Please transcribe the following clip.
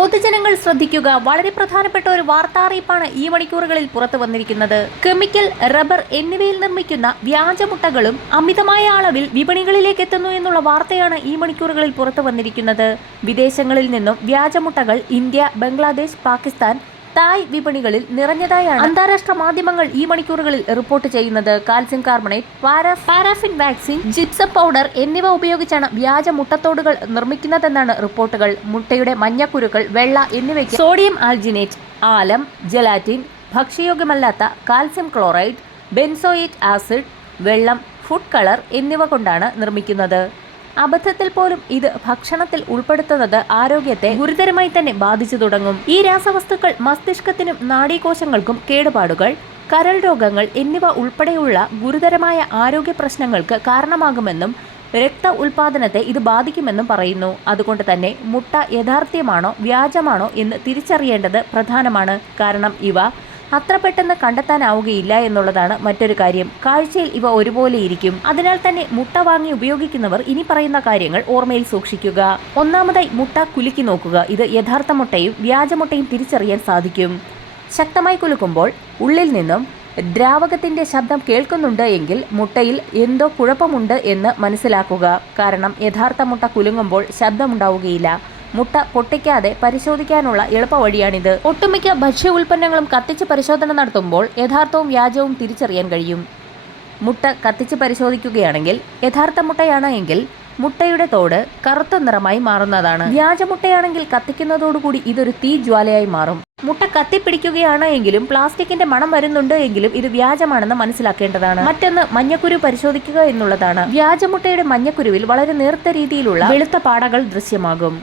പൊതുജനങ്ങൾ ശ്രദ്ധിക്കുക, വളരെ പ്രധാനപ്പെട്ട ഒരു വാർത്താ അറിയിപ്പാണ് ഈ മണിക്കൂറുകളിൽ പുറത്തു വന്നിരിക്കുന്നത്. കെമിക്കൽ, റബ്ബർ എന്നിവയിൽ നിർമ്മിക്കുന്ന വ്യാജമുട്ടകളും അമിതമായ അളവിൽ വിപണികളിലേക്ക് എത്തുന്നു എന്നുള്ള വാർത്തയാണ് ഈ മണിക്കൂറുകളിൽ പുറത്തു വന്നിരിക്കുന്നത്. വിദേശങ്ങളിൽ നിന്നും വ്യാജമുട്ടകൾ ഇന്ത്യ, ബംഗ്ലാദേശ്, പാകിസ്ഥാൻ, തായ് വിപണികളിൽ നിറഞ്ഞതായാണ് അന്താരാഷ്ട്ര മാധ്യമങ്ങൾ ഈ മണിക്കൂറുകളിൽ റിപ്പോർട്ട് ചെയ്യുന്നത്. Calcium carbonate, paraffin vaccine, gypsum powder എന്നിവ ഉപയോഗിച്ചാണ് വ്യാജ മുട്ടത്തോടുകൾ നിർമ്മിക്കുന്നതെന്നാണ് റിപ്പോർട്ടുകൾ. മുട്ടയുടെ മഞ്ഞക്കുരുക്കൾ, വെള്ള എന്നിവയ്ക്ക് സോഡിയം ആൽജിനേറ്റ്, ആലം, ജലാറ്റിൻ, ഭക്ഷ്യയോഗ്യമല്ലാത്ത കാൽസ്യം ക്ലോറൈഡ്, ബെൻസോയേറ്റ് ആസിഡ്, വെള്ളം, ഫുഡ് കളർ എന്നിവ കൊണ്ടാണ് നിർമ്മിക്കുന്നത്. അബദ്ധത്തിൽ പോലും ഇത് ഭക്ഷണത്തിൽ ഉൾപ്പെടുത്തുന്നത് ആരോഗ്യത്തെ ഗുരുതരമായി തന്നെ ബാധിച്ചു തുടങ്ങും. ഈ രാസവസ്തുക്കൾ മസ്തിഷ്കത്തിനും നാഡീകോശങ്ങൾക്കും കേടുപാടുകൾ, കരൾ രോഗങ്ങൾ എന്നിവ ഉൾപ്പെടെയുള്ള ഗുരുതരമായ ആരോഗ്യ പ്രശ്നങ്ങൾക്ക് കാരണമാകുമെന്നും രക്ത ഉൽപാദനത്തെ ഇത് ബാധിക്കുമെന്നും പറയുന്നു. അതുകൊണ്ട് തന്നെ മുട്ട യാഥാർത്ഥ്യമാണോ വ്യാജമാണോ എന്ന് തിരിച്ചറിയേണ്ടത് പ്രധാനമാണ്. കാരണം ഇവ അത്ര പെട്ടെന്ന് കണ്ടെത്താനാവുകയില്ല എന്നുള്ളതാണ് മറ്റൊരു കാര്യം. കാഴ്ചയിൽ ഇവ ഒരുപോലെ ഇരിക്കും. അതിനാൽ തന്നെ മുട്ട വാങ്ങി ഉപയോഗിക്കുന്നവർ ഇനി പറയുന്ന കാര്യങ്ങൾ ഓർമ്മയിൽ സൂക്ഷിക്കുക. ഒന്നാമതായി, മുട്ട കുലുക്കി നോക്കുക. ഇത് യഥാർത്ഥ മുട്ടയും വ്യാജമുട്ടയും തിരിച്ചറിയാൻ സാധിക്കും. ശക്തമായി കുലുക്കുമ്പോൾ ഉള്ളിൽ നിന്നും ദ്രാവകത്തിന്റെ ശബ്ദം കേൾക്കുന്നുണ്ട് എങ്കിൽ മുട്ടയിൽ എന്തോ കുഴപ്പമുണ്ട് എന്ന് മനസ്സിലാക്കുക. കാരണം യഥാർത്ഥ മുട്ട കുലുങ്ങുമ്പോൾ ശബ്ദമുണ്ടാവുകയില്ല. മുട്ട പൊട്ടിക്കാതെ പരിശോധിക്കാനുള്ള എളുപ്പവഴിയാണിത്. ഒട്ടുമിക്ക ഭക്ഷ്യ ഉൽപ്പന്നങ്ങളും കത്തിച്ച് പരിശോധന നടത്തുമ്പോൾ യഥാർത്ഥവും വ്യാജവും തിരിച്ചറിയാൻ കഴിയും. മുട്ട കത്തിച്ച് പരിശോധിക്കുകയാണെങ്കിൽ യഥാർത്ഥ മുട്ടയാണ് എങ്കിൽ മുട്ടയുടെ തോട് കറുത്ത നിറമായി മാറുന്നതാണ്. വ്യാജമുട്ടയാണെങ്കിൽ കത്തിക്കുന്നതോടുകൂടി ഇതൊരു തീജ്വാലയായി മാറും. മുട്ട കത്തിപ്പിടിക്കുകയാണ് എങ്കിലും പ്ലാസ്റ്റിക്കിന്റെ മണം വരുന്നുണ്ട് എങ്കിലും ഇത് വ്യാജമാണെന്ന് മനസ്സിലാക്കേണ്ടതാണ്. മറ്റൊന്ന്, മഞ്ഞക്കുരു പരിശോധിക്കുക എന്നുള്ളതാണ്. വ്യാജമുട്ടയുടെ മഞ്ഞക്കുരുവിൽ വളരെ നേർത്ത രീതിയിലുള്ള വെളുത്ത പാടകൾ ദൃശ്യമാകും.